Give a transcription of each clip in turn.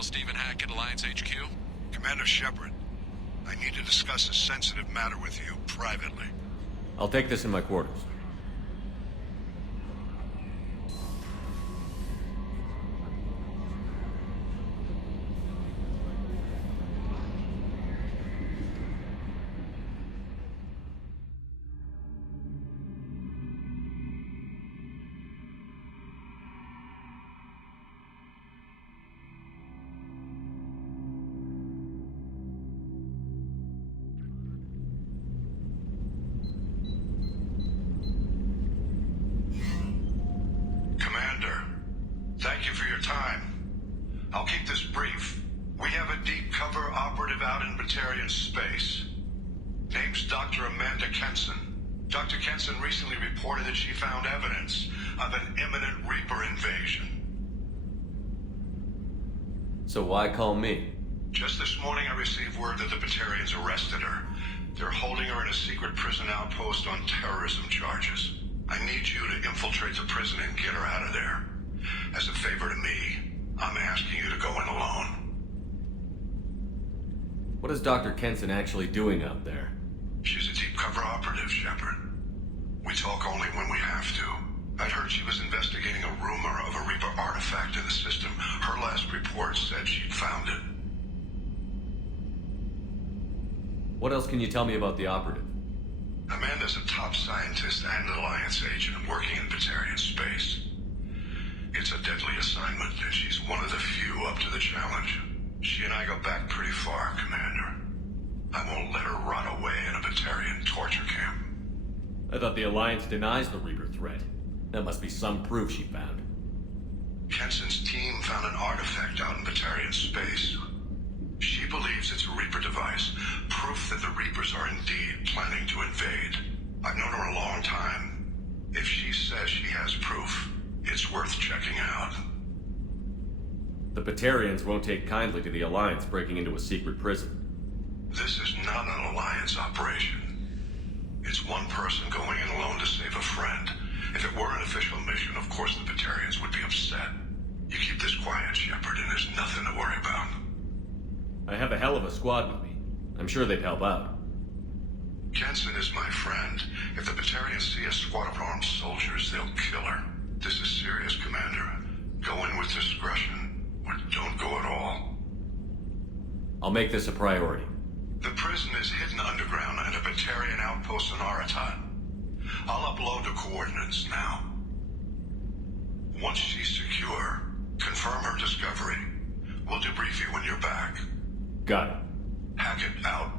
Admiral Stephen Hackett, Alliance HQ. Commander Shepard, I need to discuss a sensitive matter with you privately. I'll take this in my quarters. Thank you for your time. I'll keep this brief. We have a deep cover operative out in Batarian space. Name's Dr. Amanda Kenson. Dr. Kenson recently reported that she found evidence of an imminent Reaper invasion. So why call me? Just this morning I received word that the Batarians arrested her. They're holding her in a secret prison outpost on terrorism charges. I need you to infiltrate the prison and get her out of there. As a favor to me, I'm asking you to go in alone. What is Dr. Kenson actually doing out there? She's a deep cover operative, Shepard. We talk only when we have to. I'd heard she was investigating a rumor of a Reaper artifact in the system. Her last report said she'd found it. What else can you tell me about the operative? Amanda's a top scientist and an Alliance agent working in Batarian space. It's a deadly assignment, and she's one of the few up to the challenge. She and I go back pretty far, Commander. I won't let her rot away in a Batarian torture camp. I thought the Alliance denies the Reaper threat. That must be some proof she found. Kenson's team found an artifact out in Batarian space. She believes it's a Reaper device, proof that the Reapers are indeed planning to invade. I've known her a long time. If she says she has proof, it's worth checking out. The Batarians won't take kindly to the Alliance breaking into a secret prison. This is not an Alliance operation. It's one person going in alone to save a friend. If it were an official mission, of course the Batarians would be upset. You keep this quiet, Shepard, and there's nothing to worry about. I have a hell of a squad with me. I'm sure they'd help out. Kenson is my friend. If the Batarians see a squad of armed soldiers, they'll kill her. This is serious, Commander. Go in with discretion, or don't go at all. I'll make this a priority. The prison is hidden underground in a Batarian outpost in Aratat. I'll upload the coordinates now. Once she's secure, confirm her discovery. We'll debrief you when you're back. Got it. Hackett out.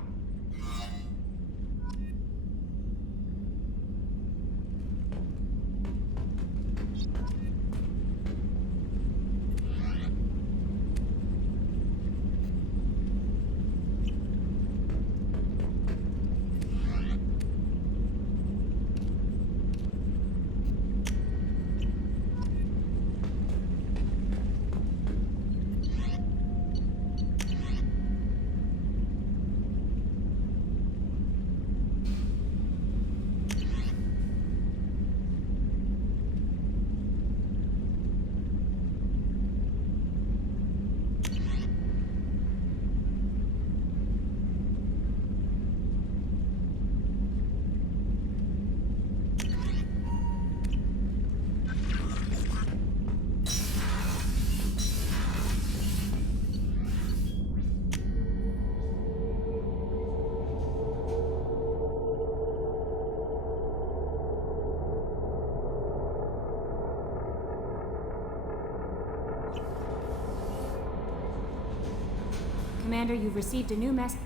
Commander, you've received a new mess.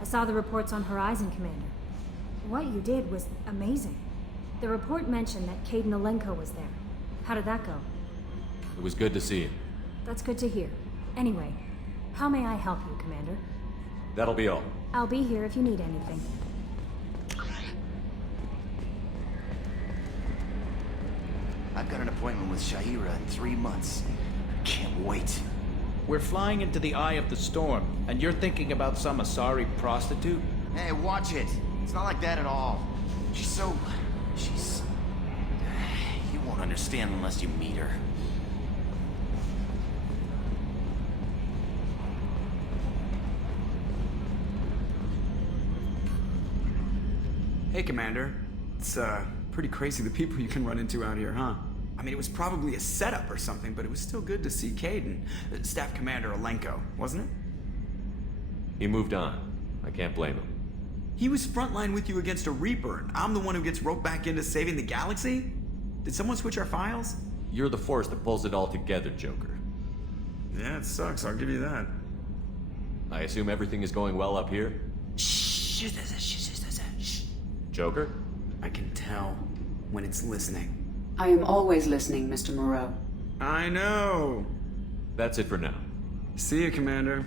I saw the reports on Horizon, Commander. What you did was amazing. The report mentioned that Caden Alenko was there. How did that go? It was good to see him. That's good to hear. Anyway, how may I help you, Commander? That'll be all. I'll be here if you need anything. I've got an appointment with Shaira in 3 months. Can't wait. We're flying into the eye of the storm, and you're thinking about some Asari prostitute? Hey, watch it. It's not like that at all. She's... You won't understand unless you meet her. Hey, Commander. It's, pretty crazy the people you can run into out here, huh? I mean, it was probably a setup or something, but it was still good to see Caden. Staff Commander Alenko, wasn't it? He moved on. I can't blame him. He was frontline with you against a Reaper, and I'm the one who gets roped back into saving the galaxy? Did someone switch our files? You're the force that pulls it all together, Joker. Yeah, it sucks, I'll give you that. I assume everything is going well up here? Shh. Joker? I can tell when it's listening. I am always listening, Mr. Moreau. I know. That's it for now. See you, Commander.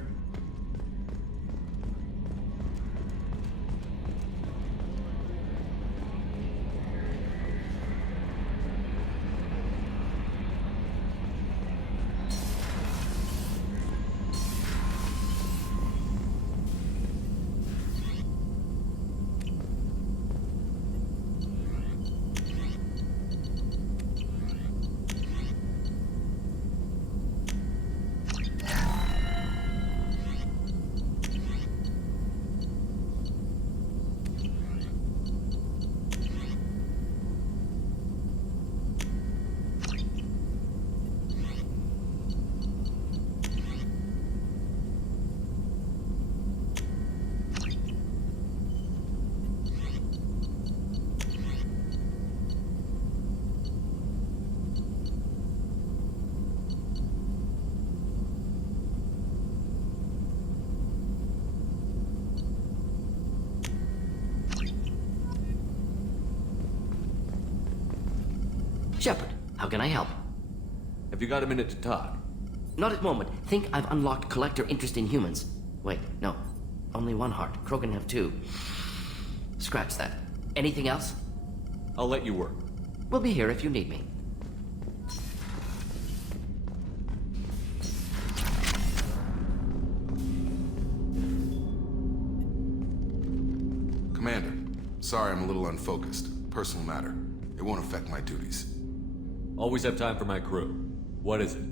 Shepard, how can I help? Have you got a minute to talk? Not at the moment. Think I've unlocked collector interest in humans. Wait, no. Only one heart. Crow can have two. Scratch that. Anything else? I'll let you work. We'll be here if you need me. Commander, sorry I'm a little unfocused. Personal matter. It won't affect my duties. Always have time for my crew. What is it?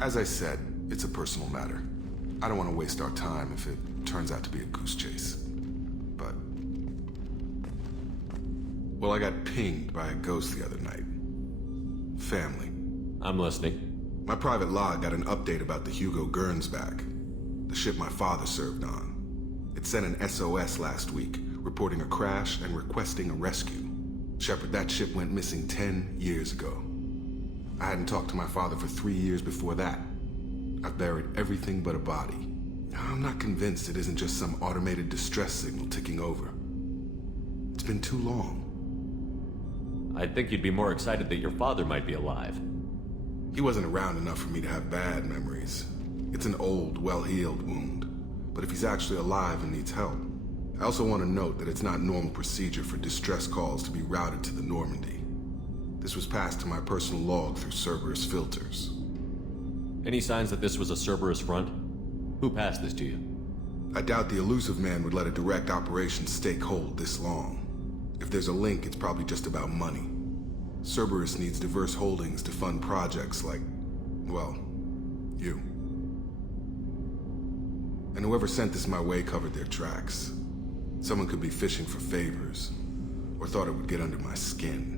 As I said, it's a personal matter. I don't want to waste our time if it turns out to be a goose chase. But... well, I got pinged by a ghost the other night. Family. I'm listening. My private log got an update about the Hugo Gernsback, the ship my father served on. It sent an SOS last week, reporting a crash and requesting a rescue. Shepard, that ship went missing 10 years ago. I hadn't talked to my father for 3 years before that. I've buried everything but a body. I'm not convinced it isn't just some automated distress signal ticking over. It's been too long. I'd think you'd be more excited that your father might be alive. He wasn't around enough for me to have bad memories. It's an old, well-healed wound. But if he's actually alive and needs help, I also want to note that it's not normal procedure for distress calls to be routed to the Normandy. This was passed to my personal log through Cerberus filters. Any signs that this was a Cerberus front? Who passed this to you? I doubt the elusive man would let a direct operation stake hold this long. If there's a link, it's probably just about money. Cerberus needs diverse holdings to fund projects like, well, you. And whoever sent this my way covered their tracks. Someone could be fishing for favors, or thought it would get under my skin.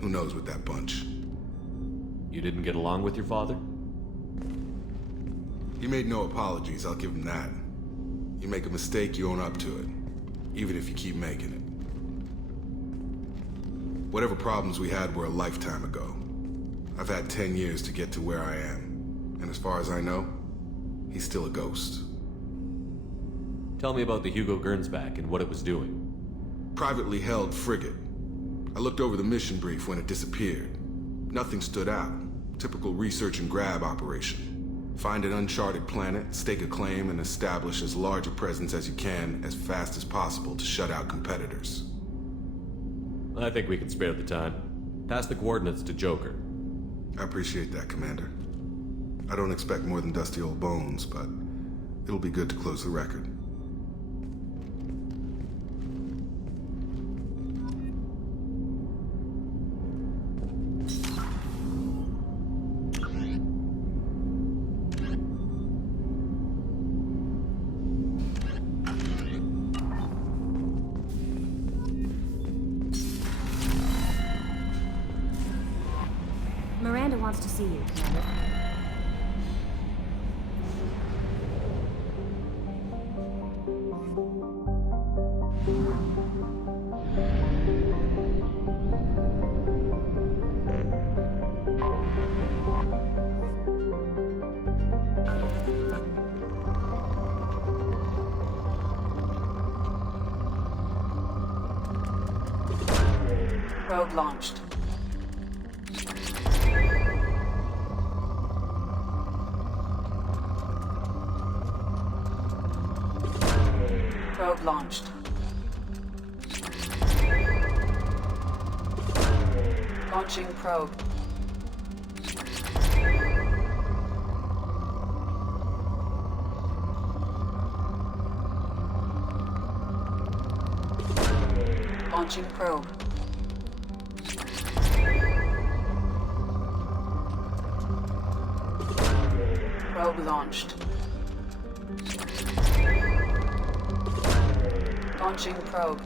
Who knows with that bunch? You didn't get along with your father? He made no apologies, I'll give him that. You make a mistake, you own up to it. Even if you keep making it. Whatever problems we had were a lifetime ago. I've had 10 years to get to where I am. And as far as I know, he's still a ghost. Tell me about the Hugo Gernsback and what it was doing. Privately held frigate. I looked over the mission brief when it disappeared. Nothing stood out. Typical research and grab operation. Find an uncharted planet, stake a claim, and establish as large a presence as you can as fast as possible to shut out competitors. I think we can spare the time. Pass the coordinates to Joker. I appreciate that, Commander. I don't expect more than dusty old bones, but it'll be good to close the record. wants to see you, Commander. Probe launched. Probe launched. Launching probe. Launching probe. Probe launched. Launching probe.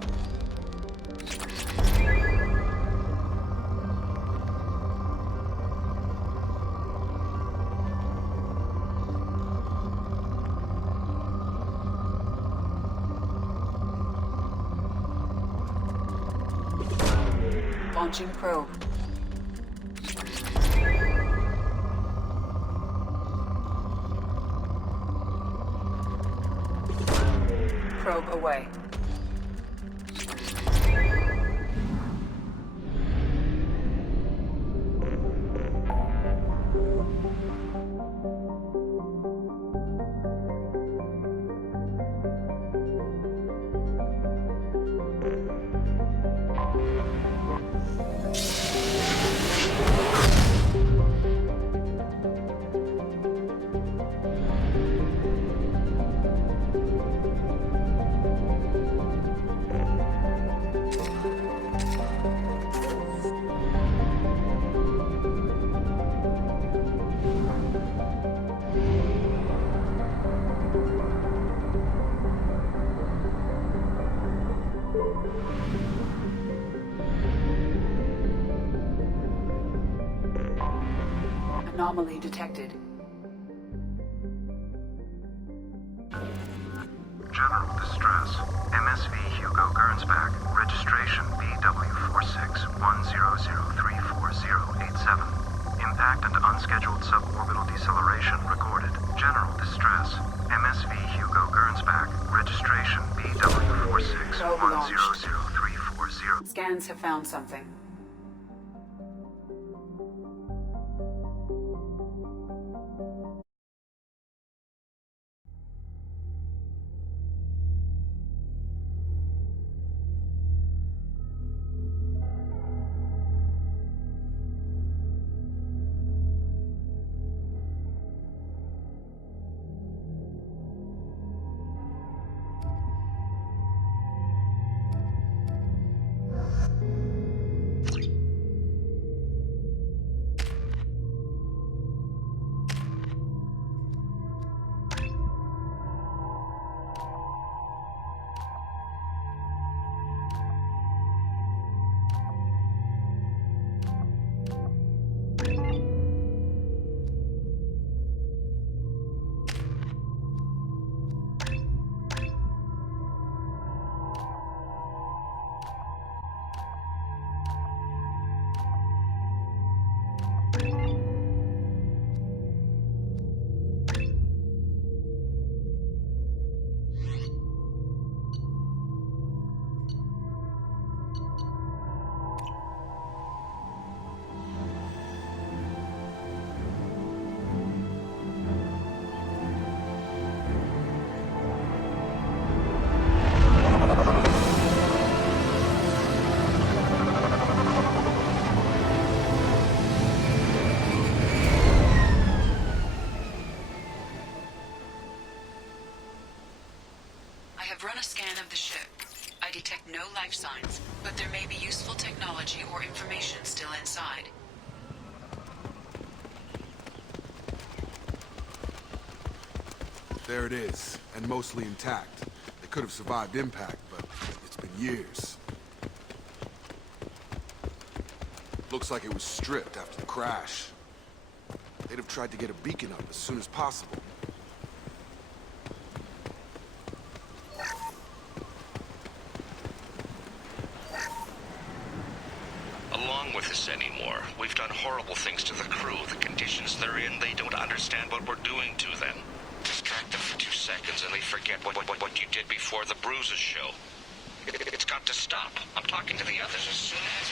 Launching probe. Probe away. Anomaly detected. General distress. MSV Hugo Gernsback. Registration BW4610034087. Impact and unscheduled suborbital deceleration recorded. General distress. MSV Hugo Gernsback. Registration BW46100340. Scans have found something. I've run a scan of the ship. I detect no life signs, but there may be useful technology or information still inside. There it is, and mostly intact. They could have survived impact, but it's been years. Looks like it was stripped after the crash. They'd have tried to get a beacon up as soon as possible. Along with this anymore. We've done horrible things to the crew. The conditions they're in, they don't understand what we're doing to them. Distract them for 2 seconds and they forget what you did before the bruises show. It's got to stop. I'm talking to the others as soon as...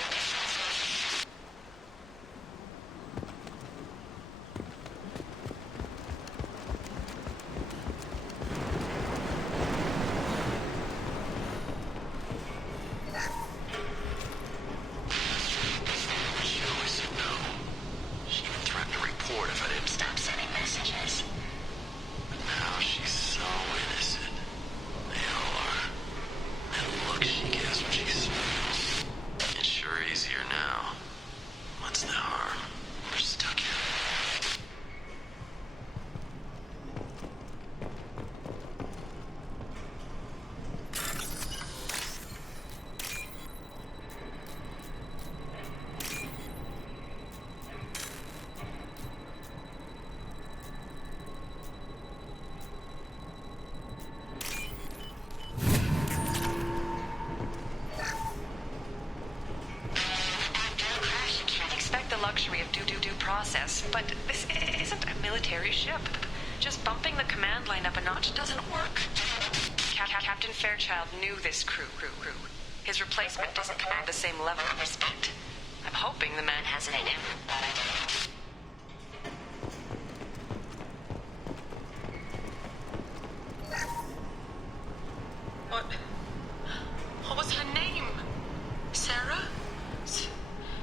luxury of due process, but this isn't a military ship. Just bumping the command line up a notch doesn't work. Captain Fairchild knew this crew. His replacement doesn't command the same level of respect. I'm hoping the man has it in him. What was her name? Sarah?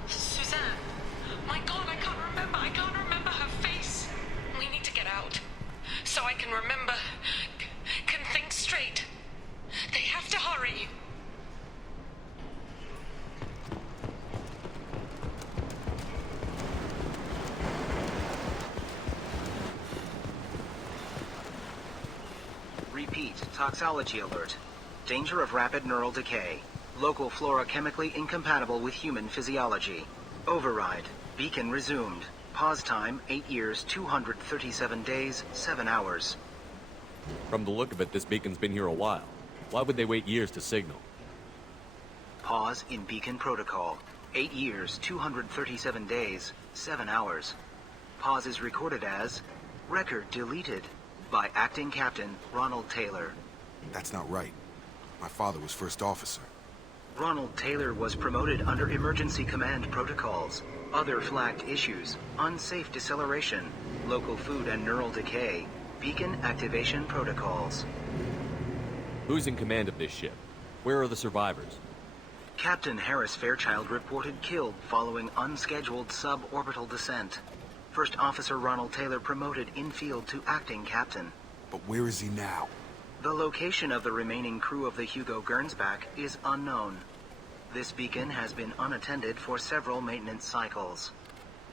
Suzanne? My God, I can't remember her face. We need to get out. So I can remember, can think straight. They have to hurry. Repeat, toxology alert. Danger of rapid neural decay. Local flora chemically incompatible with human physiology. Override. Beacon resumed. Pause time, 8 years, 237 days, 7 hours. From the look of it, this beacon's been here a while. Why would they wait years to signal? Pause in beacon protocol. 8 years, 237 days, 7 hours. Pause is recorded as record deleted by Acting Captain Ronald Taylor. That's not right. My father was first officer. Ronald Taylor was promoted under emergency command protocols. Other flagged issues: unsafe deceleration, local food and neural decay, beacon activation protocols. Who's in command of this ship? Where are the survivors? Captain Harris Fairchild reported killed following unscheduled suborbital descent. First Officer Ronald Taylor promoted in-field to acting captain. But where is he now? The location of the remaining crew of the Hugo Gernsback is unknown. This beacon has been unattended for several maintenance cycles.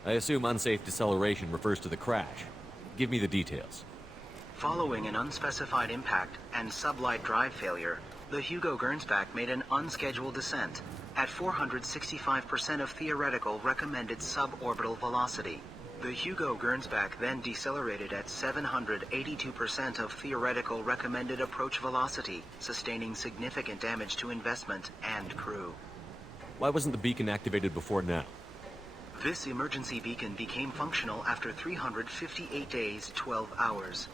I assume unsafe deceleration refers to the crash. Give me the details. Following an unspecified impact and sublight drive failure, the Hugo Gernsback made an unscheduled descent at 465% of theoretical recommended suborbital velocity. The Hugo Gernsback then decelerated at 782% of theoretical recommended approach velocity, sustaining significant damage to investment and crew. Why wasn't the beacon activated before now? This emergency beacon became functional after 358 days, 12 hours,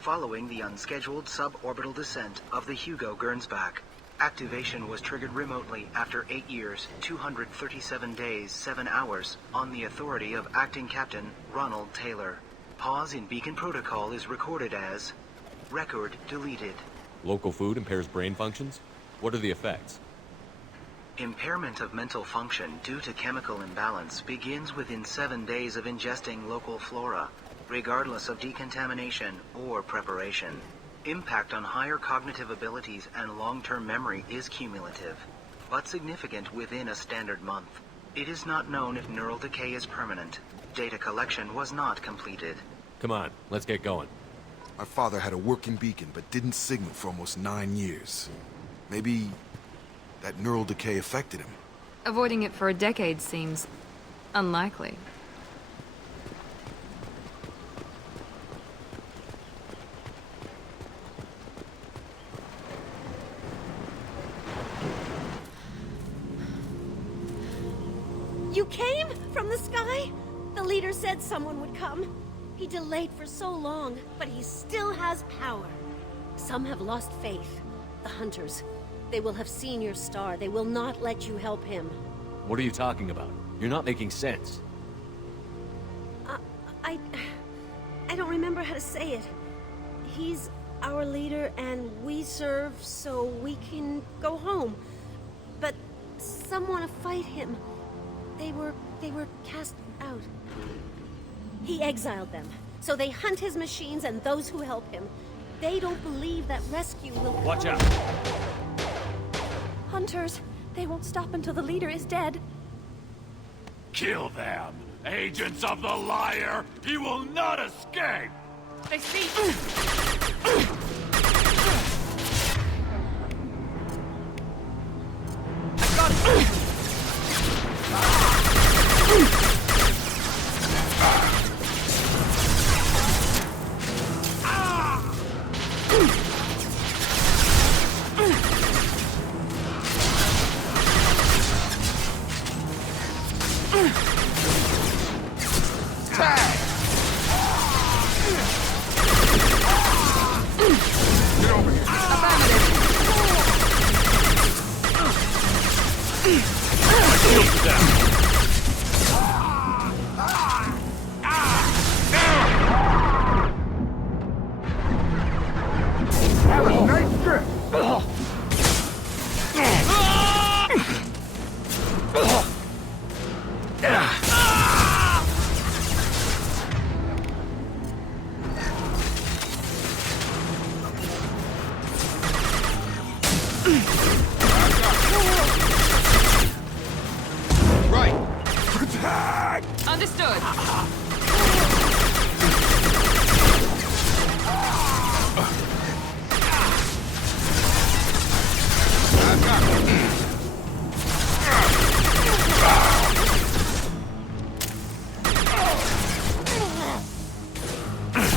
following the unscheduled suborbital descent of the Hugo Gernsback. Activation was triggered remotely after 8 years, 237 days, 7 hours, on the authority of Acting Captain Ronald Taylor. Pause in beacon protocol is recorded as record deleted. Local food impairs brain functions? What are the effects? Impairment of mental function due to chemical imbalance begins within 7 days of ingesting local flora, regardless of decontamination or preparation. Impact on higher cognitive abilities and long-term memory is cumulative, but significant within a standard month. It is not known if neural decay is permanent. Data collection was not completed. Come on, let's get going. My father had a working beacon, but didn't signal for almost 9 years. Maybe that neural decay affected him. Avoiding it for a decade seems unlikely. You came from the sky? The leader said someone would come. He delayed for so long, but he still has power. Some have lost faith. The hunters. They will have seen your star. They will not let you help him. What are you talking about? You're not making sense. I don't remember how to say it. He's our leader and we serve so we can go home. But some want to fight him. They were cast out. He exiled them, so they hunt his machines and those who help him. They don't believe that rescue will come. Watch out! Hunters, they won't stop until the leader is dead. Kill them! Agents of the liar! He will not escape! They see. I got it! Understood.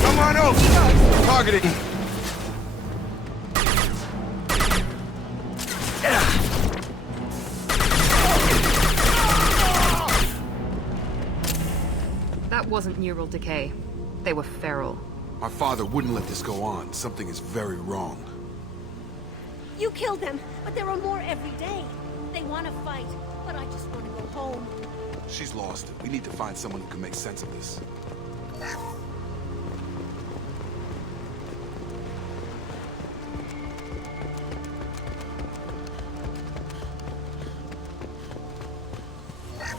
Come on over! Targeting! That wasn't neural decay. They were feral. My father wouldn't let this go on. Something is very wrong. You killed them, but there are more every day. They want to fight, but I just want to go home. She's lost it. We need to find someone who can make sense of this.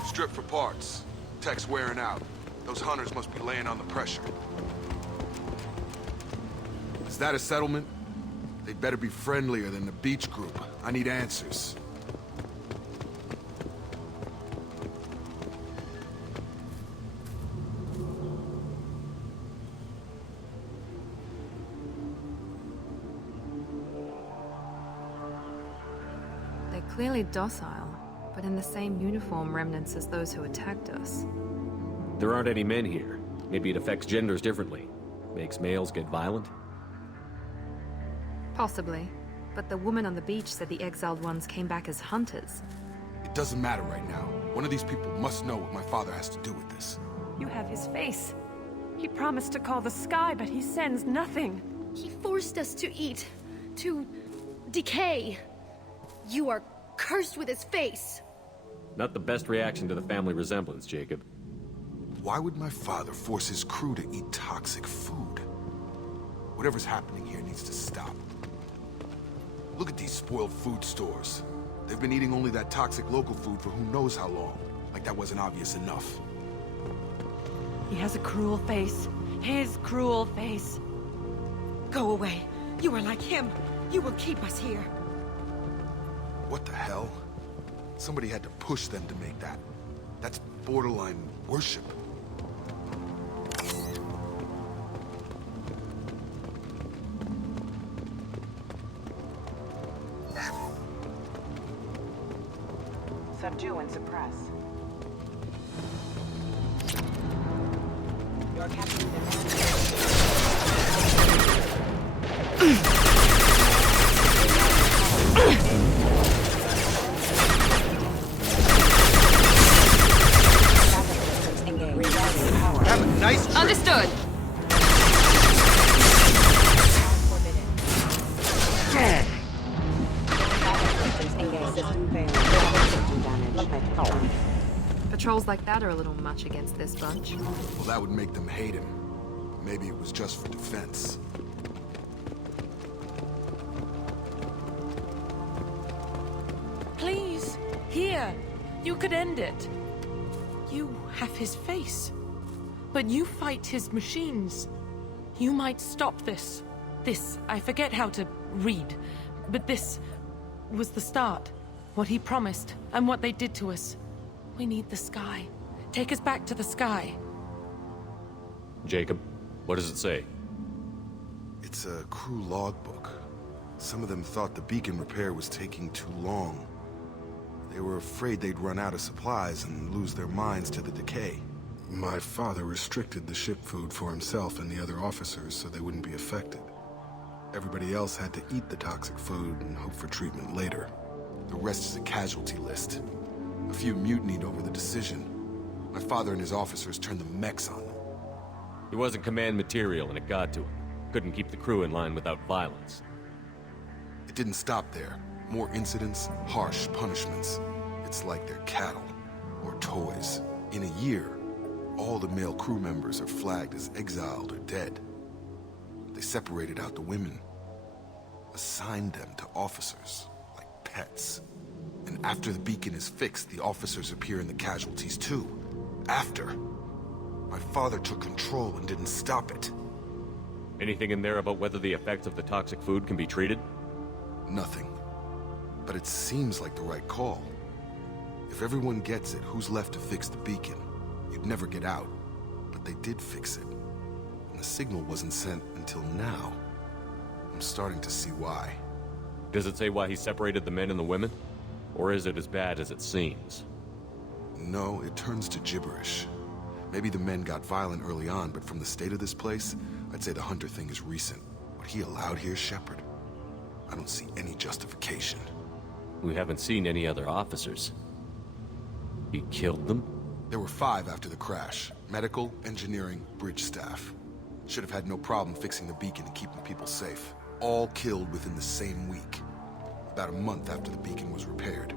Strip for parts. Tech's wearing out. Those hunters must be laying on the pressure. Is that a settlement? They'd better be friendlier than the beach group. I need answers. They're clearly docile, but in the same uniform remnants as those who attacked us. There aren't any men here. Maybe it affects genders differently. Makes males get violent? Possibly. But the woman on the beach said the exiled ones came back as hunters. It doesn't matter right now. One of these people must know what my father has to do with this. You have his face. He promised to call the sky, but he sends nothing. He forced us to eat, to decay. You are cursed with his face. Not the best reaction to the family resemblance, Jacob. Why would my father force his crew to eat toxic food? Whatever's happening here needs to stop. Look at these spoiled food stores. They've been eating only that toxic local food for who knows how long. Like that wasn't obvious enough. He has a cruel face. His cruel face. Go away. You are like him. You will keep us here. What the hell? Somebody had to push them to make that. That's borderline worship. Subdue and suppress. Your captain demands. System failed. System damage. Patrols like that are a little much against this bunch. Well, that would make them hate him. Maybe it was just for defense. Please, here. You could end it. You have his face. But you fight his machines. You might stop this. This, I forget how to read. But this was the start. What he promised, and what they did to us. We need the sky. Take us back to the sky. Jacob, what does it say? It's a crew logbook. Some of them thought the beacon repair was taking too long. They were afraid they'd run out of supplies and lose their minds to the decay. My father restricted the ship food for himself and the other officers so they wouldn't be affected. Everybody else had to eat the toxic food and hope for treatment later. The rest is a casualty list. A few mutinied over the decision. My father and his officers turned the mechs on them. He wasn't command material and it got to him. Couldn't keep the crew in line without violence. It didn't stop there. More incidents, harsh punishments. It's like they're cattle, or toys. In a year, all the male crew members are flagged as exiled or dead. They separated out the women, assigned them to officers, like pets. And after the beacon is fixed, the officers appear in the casualties too. After. My father took control and didn't stop it. Anything in there about whether the effects of the toxic food can be treated? Nothing. But it seems like the right call. If everyone gets it, who's left to fix the beacon? You'd never get out. But they did fix it. And the signal wasn't sent until now. I'm starting to see why. Does it say why he separated the men and the women? Or is it as bad as it seems? No, it turns to gibberish. Maybe the men got violent early on, but from the state of this place, I'd say the Hunter thing is recent. What he allowed here, Shepard? I don't see any justification. We haven't seen any other officers. He killed them? There were 5 after the crash. Medical, engineering, bridge staff. Should have had no problem fixing the beacon and keeping people safe. All killed within the same week. About a month after the beacon was repaired.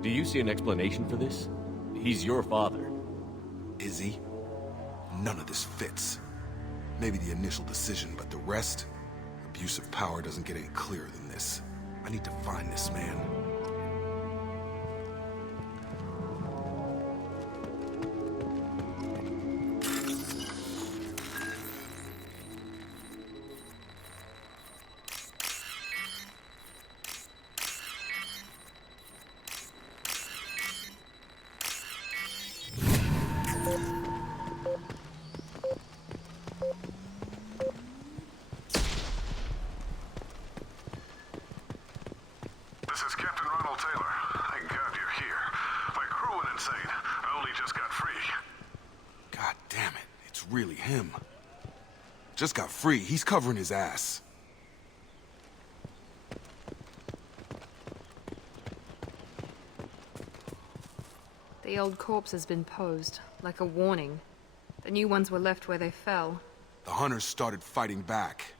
Do you see an explanation for this? He's your father. Is he? None of this fits. Maybe the initial decision, but the rest? Abuse of power doesn't get any clearer than this. I need to find this man. Really him. Just got free. He's covering his ass. The old corpse has been posed, like a warning. The new ones were left where they fell. The hunters started fighting back.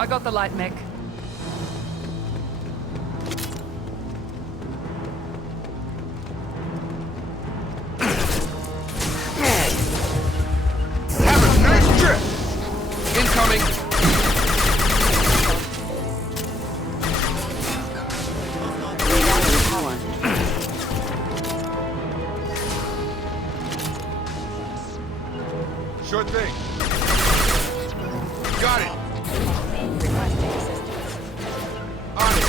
I got the light mech. Have a nice trip! Incoming! Sure thing. Got it. Requesting assistance. On it.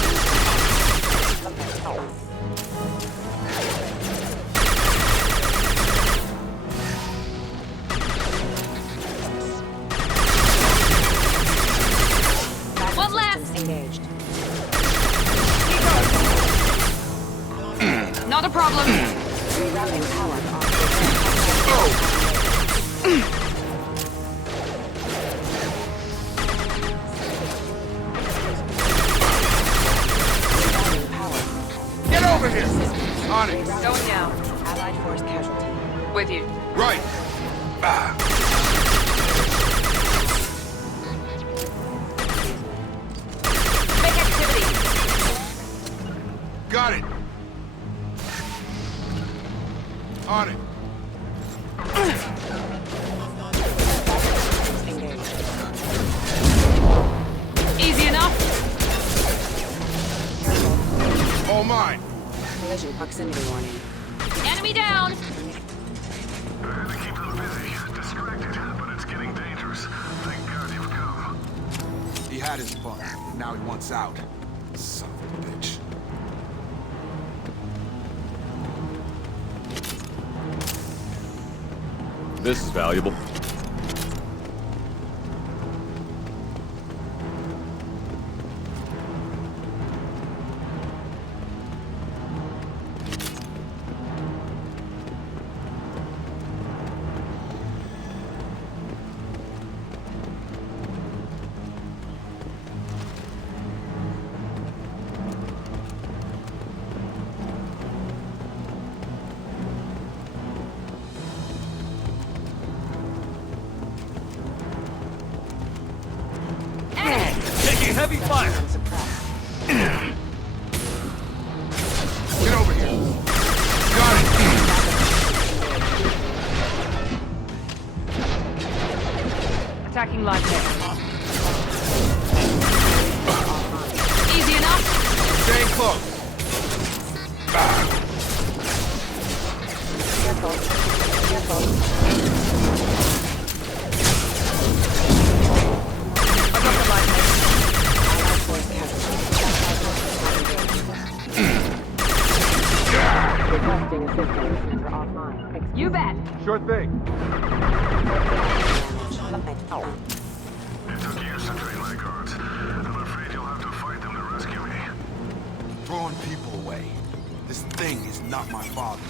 One left. Engaged. Not a problem. Rerouting power off. Get over here! On it. Going down. Allied force casualty. With you. Right. Ah. Big activity. Got it. On it. Engaged. Easy enough. All mine. Collision proximity warning. Enemy down. Keep them busy. Distracted, but it's getting dangerous. Thank God you've come. He had his fun. Now he wants out. Son of a bitch. This is valuable. Taking heavy fire. Get over here. Got it. Attacking live net. Easy enough. Staying close. Ah. Careful. Careful. I got the live net. Allied force casualty. Requesting assistance. Center offline. You bet. Sure thing. It took years to train my guards. I'm afraid you'll have to fight them to rescue me. Throwing people away. This thing is not my father.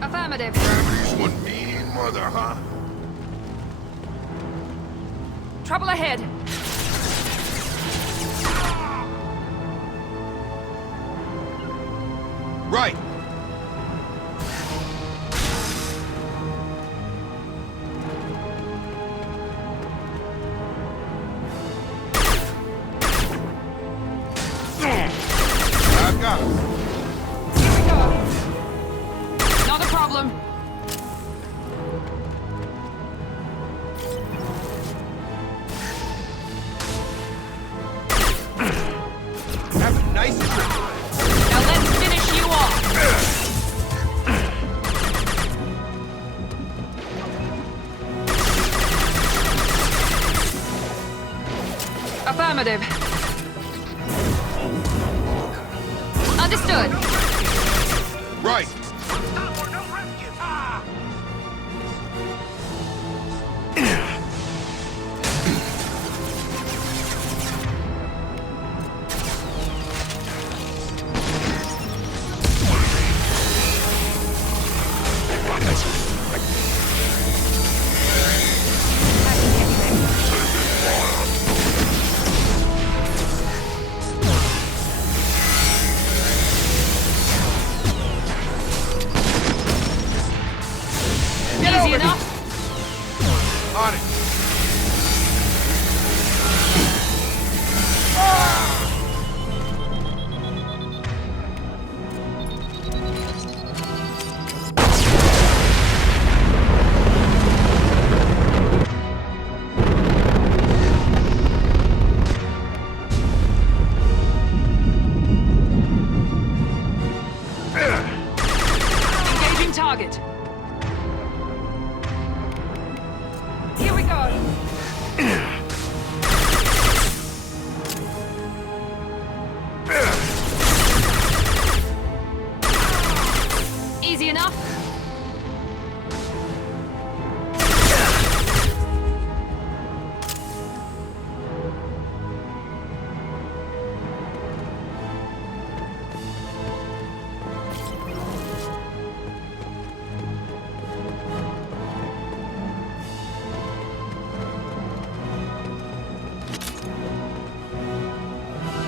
Affirmative. He's one mean mother, huh? Trouble ahead. Right. I've got him. Not a problem. Have a nice trip. Now let's finish you off. Affirmative. Understood. Right.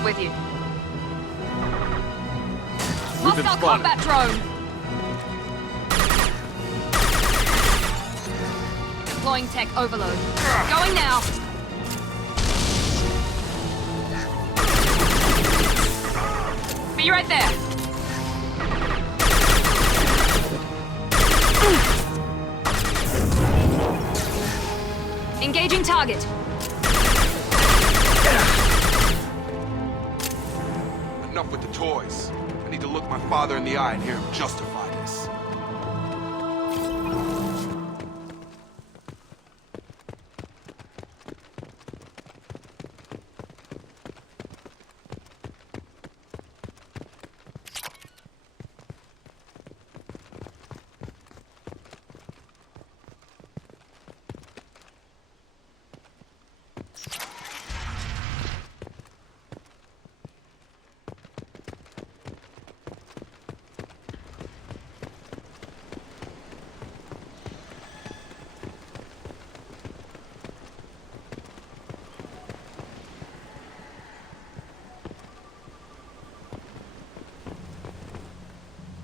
with you. We've been Hostile spotted. combat drone! Deploying tech overload. Going now! Be right there! Engaging target. Enough with the toys. I need to look my father in the eye and hear him justify this.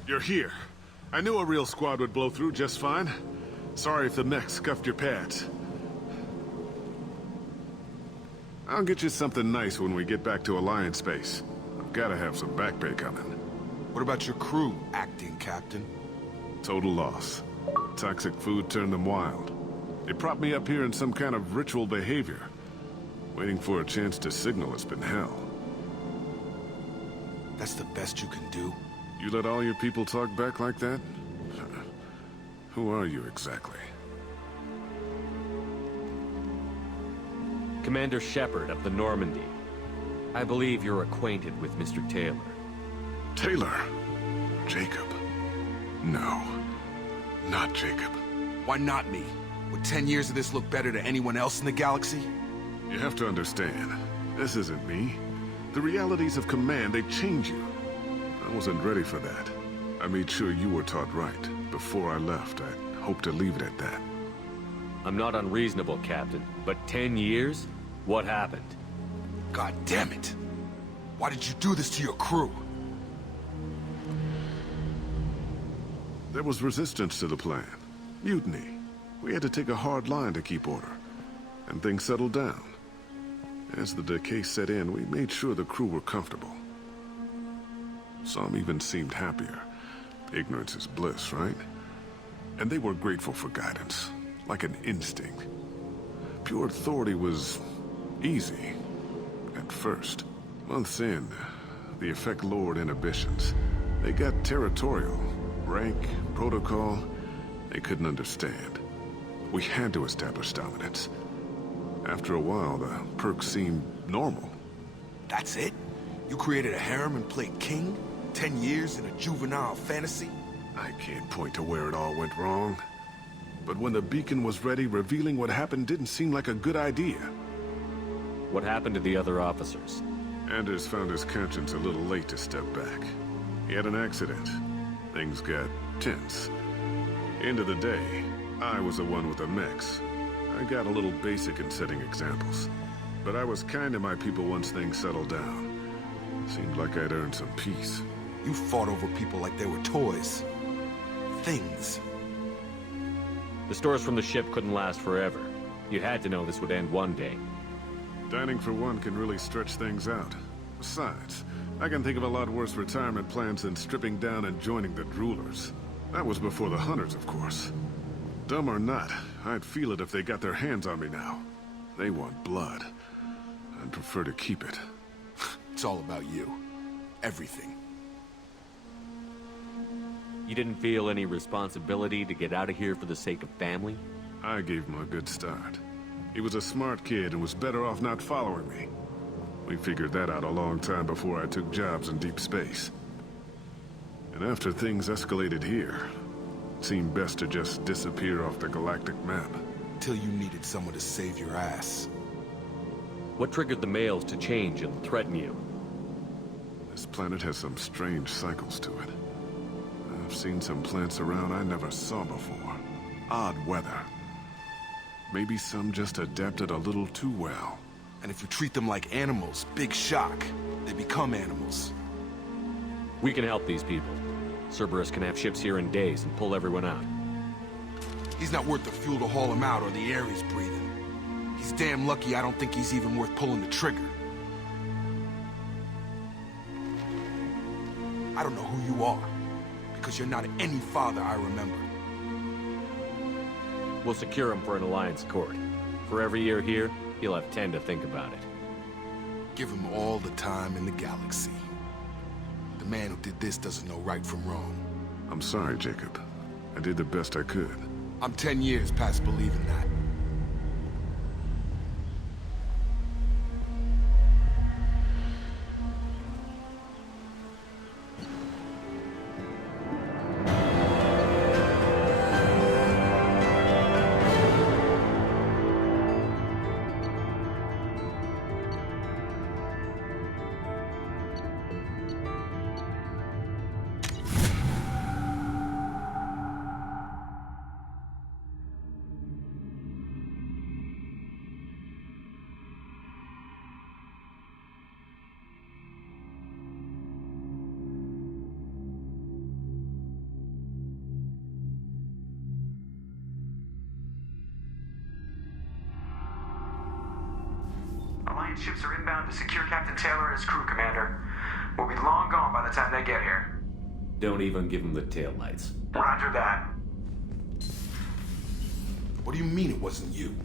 You're here. I knew a real squad would blow through just fine. Sorry if the mech scuffed your pads. I'll get you something nice when we get back to Alliance space. I've gotta have some back pay coming. What about your crew, acting captain? Total loss. Toxic food turned them wild. They propped me up here in some kind of ritual behavior. Waiting for a chance to signal has been hell. That's the best you can do? You let all your people talk back like that? Who are you exactly? Commander Shepard of the Normandy. I believe you're acquainted with Mr. Taylor. Taylor? Jacob? No. Not Jacob. Why not me? Would 10 years of this look better to anyone else in the galaxy? You have to understand, this isn't me. The realities of command, they change you. I wasn't ready for that. I made sure you were taught right. Before I left, I hoped to leave it at that. I'm not unreasonable, Captain, but 10 years? What happened? God damn it! Why did you do this to your crew? There was resistance to the plan. Mutiny. We had to take a hard line to keep order. And things settled down. As the decay set in, we made sure the crew were comfortable. Some even seemed happier. Ignorance is bliss, right? And they were grateful for guidance, like an instinct. Pure authority was easy, at first. Months in, the effect lowered inhibitions. They got territorial. Rank, protocol, they couldn't understand. We had to establish dominance. After a while, the perks seemed normal. That's it? You created a harem and played king? 10 years in a juvenile fantasy? I can't point to where it all went wrong. But when the beacon was ready, revealing what happened didn't seem like a good idea. What happened to the other officers? Anders found his conscience a little late to step back. He had an accident. Things got tense. End of the day, I was the one with the mechs. I got a little basic in setting examples. But I was kind to my people once things settled down. Seemed like I'd earned some peace. You fought over people like they were toys. Things. The stores from the ship couldn't last forever. You had to know this would end one day. Dining for one can really stretch things out. Besides, I can think of a lot worse retirement plans than stripping down and joining the Droolers. That was before the Hunters, of course. Dumb or not, I'd feel it if they got their hands on me now. They want blood. I'd prefer to keep it. It's all about you. Everything. You didn't feel any responsibility to get out of here for the sake of family? I gave him a good start. He was a smart kid and was better off not following me. We figured that out a long time before I took jobs in deep space. And after things escalated here, it seemed best to just disappear off the galactic map. Till you needed someone to save your ass. What triggered the males to change and threaten you? This planet has some strange cycles to it. I've seen some plants around I never saw before. Odd weather. Maybe some just adapted a little too well. And if you treat them like animals, big shock. They become animals. We can help these people. Cerberus can have ships here in days and pull everyone out. He's not worth the fuel to haul him out or the air he's breathing. He's damn lucky I don't think he's even worth pulling the trigger. I don't know who you are, because you're not any father I remember. We'll secure him for an Alliance court. For every year here, he'll have 10 to think about it. Give him all the time in the galaxy. The man who did this doesn't know right from wrong. I'm sorry, Jacob. I did the best I could. I'm 10 years past believing that. Alliance ships are inbound to secure Captain Taylor and his crew, Commander. We'll be long gone by the time they get here. Don't even give him the taillights. Roger that. What do you mean it wasn't you?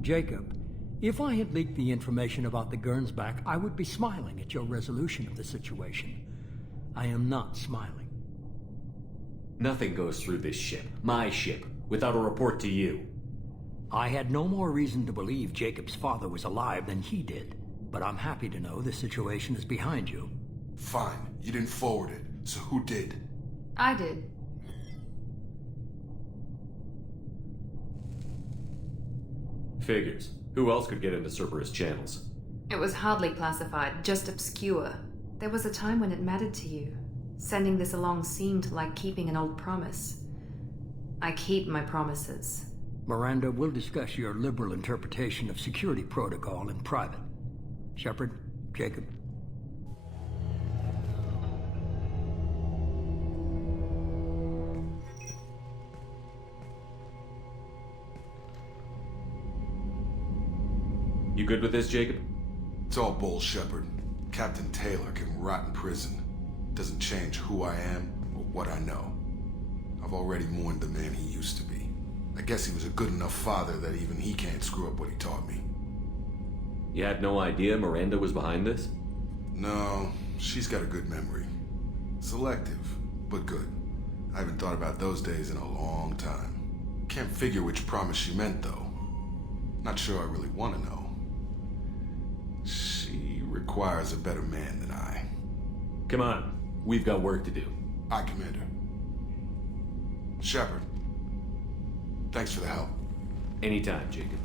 Jacob, if I had leaked the information about the Gernsback, I would be smiling at your resolution of the situation. I am not smiling. Nothing goes through this ship, my ship, without a report to you. I had no more reason to believe Jacob's father was alive than he did, but I'm happy to know the situation is behind you. Fine. You didn't forward it, so who did? I did. Figures. Who else could get into Cerberus channels? It was hardly classified, just obscure. There was a time when it mattered to you. Sending this along seemed like keeping an old promise. I keep my promises. Miranda, we'll discuss your liberal interpretation of security protocol in private. Shepard, Jacob. You good with this, Jacob? It's all bull, Shepard. Captain Taylor can rot in prison. Doesn't change who I am or what I know. I've already mourned the man he used to be. I guess he was a good enough father that even he can't screw up what he taught me. You had no idea Miranda was behind this? No, she's got a good memory. Selective, but good. I haven't thought about those days in a long time. Can't figure which promise she meant, though. Not sure I really want to know. She requires a better man than I. Come on, we've got work to do. Aye, Commander. Shepard. Thanks for the help. Anytime, Jacob.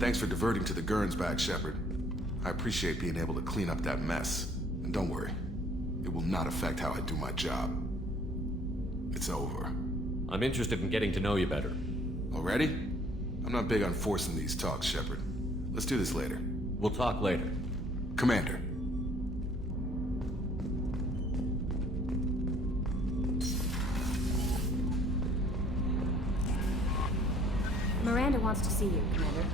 Thanks for diverting to the Gernsback, Shepard. I appreciate being able to clean up that mess. And don't worry, it will not affect how I do my job. It's over. I'm interested in getting to know you better. Already? I'm not big on forcing these talks, Shepard. Let's do this later. We'll talk later. Commander. Miranda wants to see you, Commander.